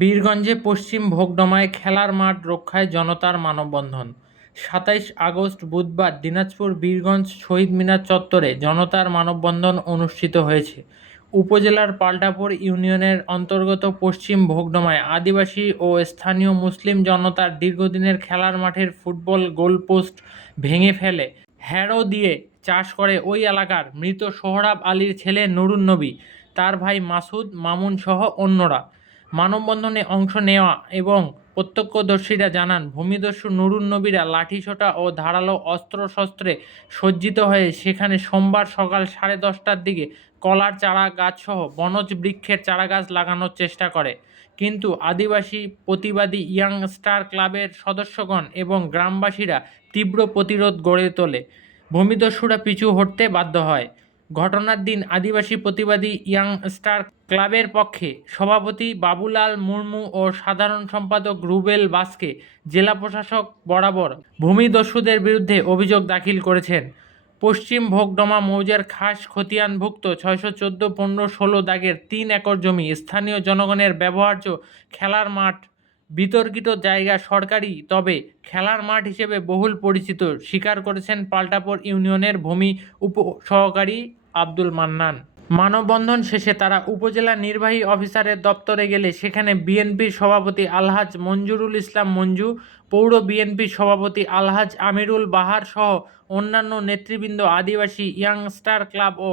বীরগঞ্জে পশ্চিম ভোগডমায় খেলার মাঠ রক্ষায় জনতার মানববন্ধন। সাতাইশ আগস্ট বুধবার দিনাজপুর বীরগঞ্জ শহীদ মিনার চত্বরে জনতার মানববন্ধন অনুষ্ঠিত হয়েছে। উপজেলার পাল্টাপুর ইউনিয়নের অন্তর্গত পশ্চিম ভোগডমায় আদিবাসী ও স্থানীয় মুসলিম জনতার দীর্ঘদিনের খেলার মাঠের ফুটবল গোলপোস্ট ভেঙে ফেলে। হ্যারো দিয়ে চাষ করে ওই এলাকার মৃত সোহরাব আলীর ছেলে নুরুন নবী, তার ভাই মাসুদ মামুন সহ অন্যরা। মানববন্ধনে অংশ নেওয়া এবং প্রত্যক্ষদর্শীরা জানান, ভূমিদস্যু নুরুন নবীরা লাঠিসোঁটা ও ধারালো অস্ত্রশস্ত্রে সজ্জিত হয়ে সেখানে সোমবার সকাল সাড়ে দশটার দিকে কলার চারা গাছসহ বনজ বৃক্ষের চারাগাছ লাগানোর চেষ্টা করে। কিন্তু আদিবাসী প্রতিবাদী ইয়াংস্টার ক্লাবের সদস্যগণ এবং গ্রামবাসীরা তীব্র প্রতিরোধ গড়ে তোলে। ভূমিদস্যুরা পিছু হটতে বাধ্য হয়। ঘটনার দিন আদিবাসী প্রতিবাদী ইয়াংস্টার ক্লাবের পক্ষে সভাপতি বাবুলাল মুর্মু ও সাধারণ সম্পাদক রুবেল বাসকে জেলা প্রশাসক বরাবর ভূমিদস্যুদের বিরুদ্ধে অভিযোগ দাখিল করেছেন। পশ্চিম ভোগডমা মৌজার খাস খতিয়ানভুক্ত ছয়শো চোদ্দ পনেরো ষোলো দাগের তিন একর জমি স্থানীয় জনগণের ব্যবহার্য খেলার মাঠ বিতর্কিত জায়গা সরকারি, তবে খেলার মাঠ হিসেবে বহুল পরিচিত, স্বীকার করেছেন পাল্টাপুর ইউনিয়নের ভূমি উপ সহকারী আব্দুল মান্নান। মানববন্ধন শেষে তারা উপজেলা নির্বাহী অফিসারের দপ্তরে গেলে সেখানে বিএনপির সভাপতি আলহাজ মঞ্জুরুল ইসলাম মঞ্জু, পৌর বিএনপির সভাপতি আলহাজ আমিরুল বাহার সহ অন্যান্য নেতৃবৃন্দ, আদিবাসী, ইয়াংস্টার ক্লাব ও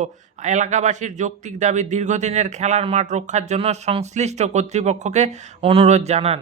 এলাকাবাসীর যৌক্তিক দাবি দীর্ঘদিনের খেলার মাঠ রক্ষার জন্য সংশ্লিষ্ট কর্তৃপক্ষকে অনুরোধ জানান।